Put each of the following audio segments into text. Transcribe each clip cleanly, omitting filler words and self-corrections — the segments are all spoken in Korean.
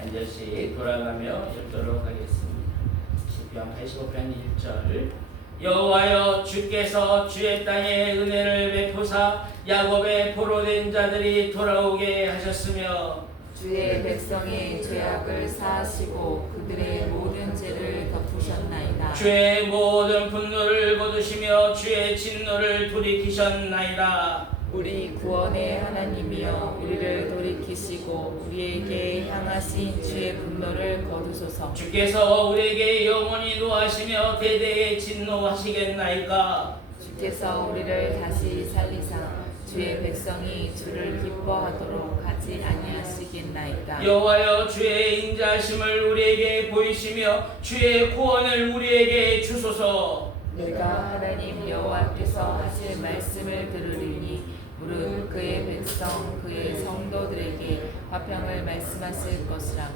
한 절씩 돌아가며 읽도록 하겠습니다. 시편 85편 1절. 여호와여, 주께서 주의 땅에 은혜를 베푸사 야곱의 포로된 자들이 돌아오게 하셨으며 주의 백성의 죄악을 사하시고 그들의 모든 죄를 덮으셨나이다. 주의 모든 분노를 거두시며 주의 진노를 돌이키셨나이다. 우리 구원의 하나님이여, 우리를 돌이키시고 우리에게 향하신 주의 분노를 거두소서. 주께서 우리에게 영원히 노하시며 대대에 진노하시겠나이까. 주께서 우리를 다시 살리사 주의 백성이 주를 기뻐하도록 하지 아니하시겠나이까. 여호와여, 주의 인자하심을 우리에게 보이시며 주의 구원을 우리에게 주소서. 내가 하나님 여호와께서 하실 말씀을 들으리니 무릇 그의 백성 그의 성도들에게 화평을 말씀하실 것이라.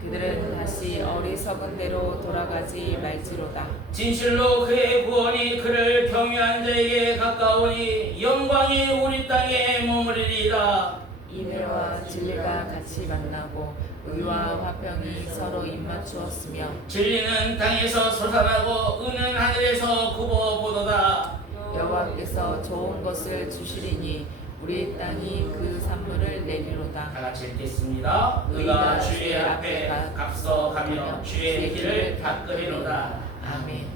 그들은 다시 어리석은 대로 돌아가지 말지로다. 진실로 그의 구원이 그를 경외한 자에게 가까우니 영광이 우리 땅에 머무르리이다. 인애와 진리가 같이 만나고 의와 화평이 서로 입맞추었으며 진리는 땅에서 솟아나고 의는 하늘에서 굽어보도다. 여호와께서 좋은 것을 주시리니 우리 땅이 그 산물을 내리로다. 다 같이 읽겠습니다. 의가 주의 앞에 앞서가며 주의 길을 닦으리로다. 아멘.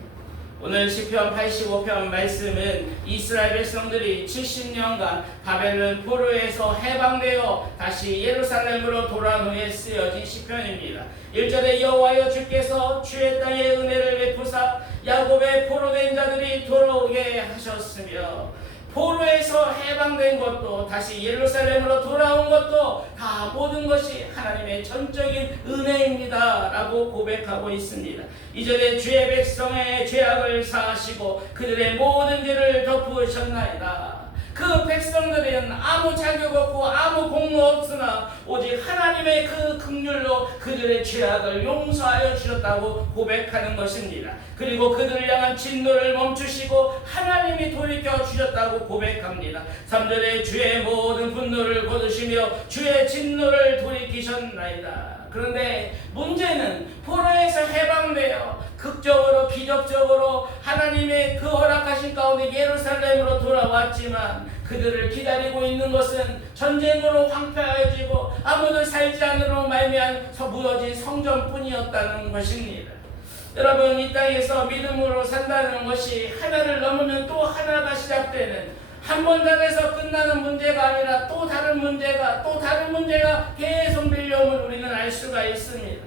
오늘 시편 85편 말씀은 이스라엘 백성들이 70년간 바벨론 포로에서 해방되어 다시 예루살렘으로 돌아온 후에 쓰여진 시편입니다. 1절에 여호와여, 주께서 주의 땅에 은혜를 베푸사 야곱의 포로된 자들이 돌아오게 하셨으며, 포로에서 해방된 것도 다시 예루살렘으로 돌아온 것도 다 모든 것이 하나님의 전적인 은혜입니다 라고 고백하고 있습니다. 이전에 주의 백성의 죄악을 사하시고 그들의 모든 죄를 덮으셨나이다. 그 백성들은 아무 자격 없고 아무 공로 없으나 오직 하나님의 그 긍휼로 그들의 죄악을 용서하여 주셨다고 고백하는 것입니다. 그리고 그들을 향한 진노를 멈추시고 하나님이 돌이켜 주셨다고 고백합니다. 3절에 주의 모든 분노를 거두시며 주의 진노를 돌이키셨나이다. 그런데 문제는 포로에서 해방되어 극적으로 기적적으로 하나님의 그 허락하신 가운데 예루살렘으로 돌아왔지만 그들을 기다리고 있는 것은 전쟁으로 황폐해지고 아무도 살지 않으로 말미암아 무너진 성전뿐이었다는 것입니다. 여러분, 이 땅에서 믿음으로 산다는 것이 하나를 넘으면 또 하나가 시작되는, 한 번 당해서 끝나는 문제가 아니라 또 다른 문제가 계속 밀려오면 우리는 알 수가 있습니다.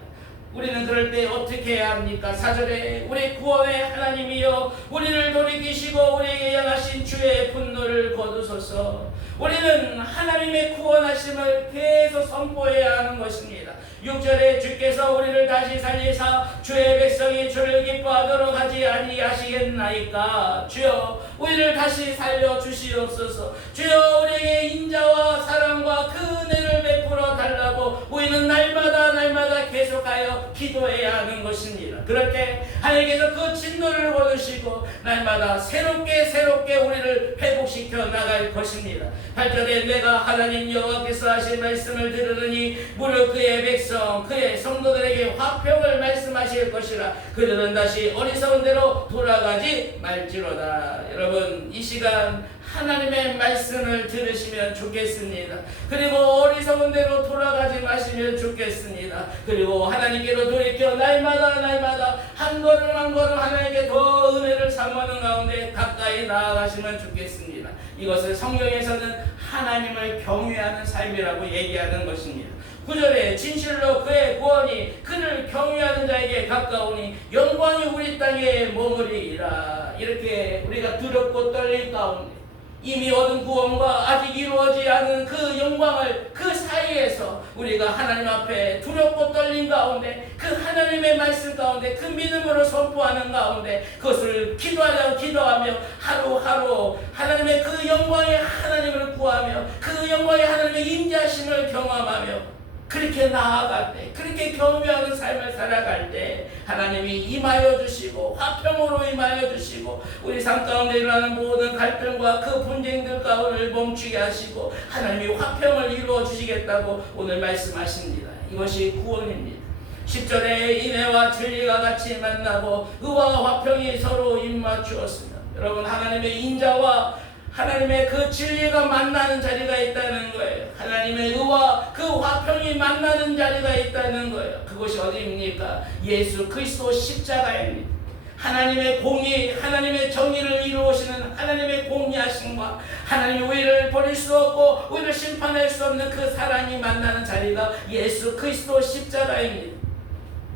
우리는 그럴 때 어떻게 해야 합니까? 4절에 우리 구원의 하나님이여, 우리를 돌이키시고 우리에게 향하신 주의 분노를 거두소서. 우리는 하나님의 구원하심을 계속 선포해야 하는 것입니다. 6절에 주께서 우리를 다시 살리사 주의 백성이 주를 기뻐하도록 하지 아니하시겠나이까. 주여, 우리를 다시 살려 주시옵소서. 주여, 우리에게 인자와 사랑과 그 은혜를 베풀어 달라고 우리는 날마다 계속하여 기도해야 하는 것입니다. 그럴 때 하나님께서 그 진노를 거두시고 날마다 새롭게 우리를 회복시켜 나갈 것입니다. 8절에 내가 하나님 여호와께서 하신 말씀을 들으니 무릇 그의 백성 그의 성도들에게 화평을 말씀하실 것이라. 그들은 다시 어리석은 대로 돌아가지 말지로다. 여러분, 이 시간 하나님의 말씀을 들으시면 좋겠습니다. 그리고 어리석은 대로 돌아가지 마시면 좋겠습니다. 그리고 하나님께로 돌이켜 날마다 한 걸음 하나님께 더 은혜를 사모하는 가운데 가까이 나아가시면 좋겠습니다. 이것을 성경에서는 하나님을 경외하는 삶이라고 얘기하는 것입니다. 9절에 진실로 그의 구원이 그를 경외하는 자에게 가까우니 영광이 우리 땅에 머무리라. 이렇게 우리가 두렵고 떨릴 가운데 이미 얻은 구원과 아직 이루어지지 않은 그 영광을 그 사이에서 우리가 하나님 앞에 두렵고 떨린 가운데 그 하나님의 말씀 가운데 그 믿음으로 선포하는 가운데 그것을 기도하며 하루하루 하나님의 그 영광의 하나님을 구하며 그 영광의 하나님의 임재하심을 경험하며 그렇게 나아갈 때, 그렇게 경외하는 삶을 살아갈 때 하나님이 임하여 주시고 화평으로 임하여 주시고 우리 삶 가운데 일어나는 모든 갈등과 그 분쟁들 가운데 멈추게 하시고 하나님이 화평을 이루어 주시겠다고 오늘 말씀하십니다. 이것이 구원입니다. 10절에 인애와 진리가 같이 만나고 의와 화평이 서로 입맞추었습니다. 여러분, 하나님의 인자와 하나님의 그 진리가 만나는 자리가 있다는 거예요. 하나님의 의와 그 화평이 만나는 자리가 있다는 거예요. 그것이 어디입니까? 예수 그리스도 십자가입니다. 하나님의 공의, 하나님의 정의를 이루시는 하나님의 공의하심과 하나님의 우리를 버릴 수 없고 우리를 심판할 수 없는 그 사랑이 만나는 자리가 예수 그리스도 십자가입니다.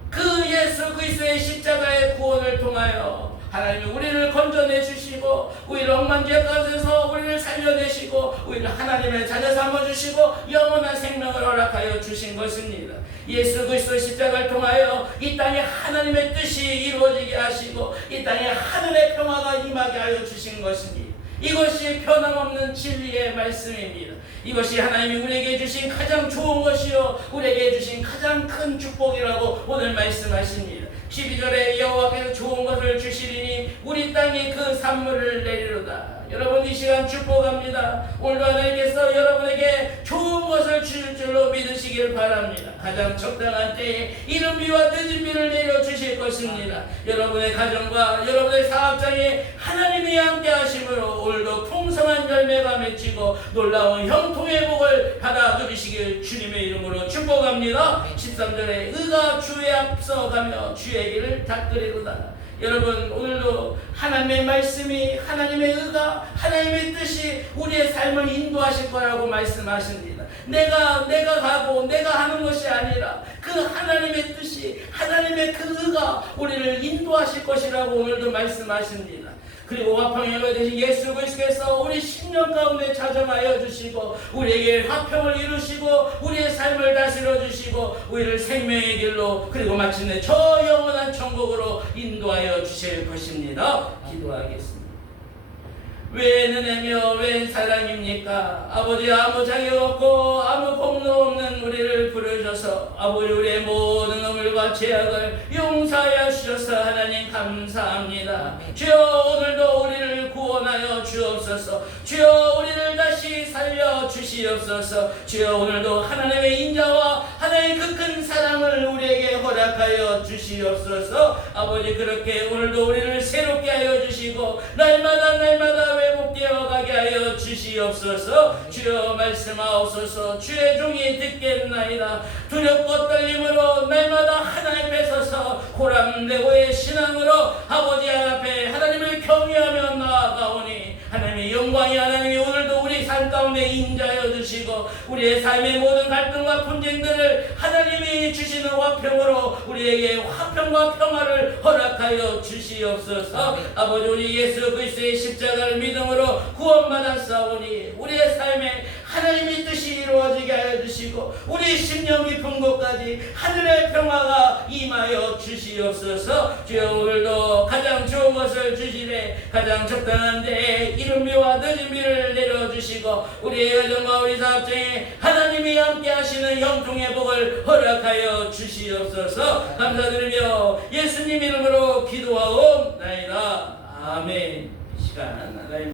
그 예수 그리스도의 십자가의 구원을 통하여 하나님이 우리를 건져내 주시고 우리를 엉망지에 가져서 우리를 살려내시고 우리를 하나님의 자녀 삼아주시고 영원한 생명을 허락하여 주신 것입니다. 예수 그리스도의 십자가를 통하여 이 땅에 하나님의 뜻이 이루어지게 하시고 이 땅에 하늘의 평화가 임하게 하여 주신 것입니다. 이것이 변함없는 진리의 말씀입니다. 이것이 하나님이 우리에게 주신 가장 좋은 것이요 우리에게 주신 가장 큰 축복이라고 오늘 말씀하십니다. 12절에 여호와께서 좋은 것을 주시리니 우리 땅에 그 산물을 내리로다. 여러분, 이 시간 축복합니다. 오늘도 하나님께서 여러분에게 좋은 것을 주실 줄로 믿으시길 바랍니다. 가장 적당한 때에 이른 비와 늦은 비를 내려주실 것입니다. 여러분의 가정과 여러분의 사업장에 하나님이 함께 하심으로 오늘도 풍성한 열매가 맺히고 놀라운 형통의 복을 받아 누리시길 주님의 이름으로 축복합니다. 13절에 의가 주의 앞서 가며 주의 길을 닦으리로다. 여러분, 오늘도 하나님의 말씀이, 하나님의 의가, 하나님의 뜻이 우리의 삶을 인도하실 거라고 말씀하십니다. 내가 가고 내가 하는 것이 아니라 그 하나님의 뜻이, 하나님의 그 의가 우리를 인도하실 것이라고 오늘도 말씀하십니다. 그리고 화평의 되신 예수 그리스도께서 우리 심령 가운데 자정하여 주시고 우리에게 화평을 이루시고 우리의 삶을 다스려 주시고 우리를 생명의 길로 그리고 마침내 저 영원한 천국으로 인도하여 주실 것입니다. 기도하겠습니다. 웬 은혜며 웬 사랑입니까? 아버지, 아무 자격 없고 아무 공로 없는 우리를 부르셔서 아버지 우리의 모든 허물과 죄악을 용서하여 주셔서 하나님 감사합니다. 주여, 오늘도 우리를 구원하여 주옵소서. 주여, 우리를 다시 살려 주시옵소서. 주여, 오늘도 하나님의 인자와 하나님의 그 큰 사랑을 우리에게 허락하여 주시옵소서. 아버지, 그렇게 오늘도 우리를 새롭게 하여 주시고 날마다 회복되어 가게 하여 주시옵소서. 주여, 말씀하옵소서. 주의 종이 듣겠나이다. 두렵고 떨림으로 날마다 하나님 앞에 서서 고람되고의 신앙으로 아버지 앞에 하나님을 경외하며 나아가오니 하나님의 영광이 하나님이 오늘도 우리 삶 가운데 임자여 주시고 우리의 삶의 모든 갈등과 분쟁들을 하나님이 주시는 화평으로 우리에게 화평과 평화를 허락하여 주시옵소서. 아버지, 우리 예수 그리스도의 십자가를 믿음으로 구원받았사오니 우리의 삶에 하나님의 뜻이 이루어지게 하여 주시고 우리 심령 깊은 곳까지 하늘의 평화가 임하여 주시옵소서. 주여, 오늘도 가장 좋은 것을 주시되 가장 적당한 데에 이른 비와 늦은 비를 내려주시고 우리의 가정과 우리 사업장에 하나님이 함께 하시는 형통의 복을 허락하여 주시옵소서. 감사드리며 예수님 이름으로 기도하옵나이다. 아멘. 이 시간 하나님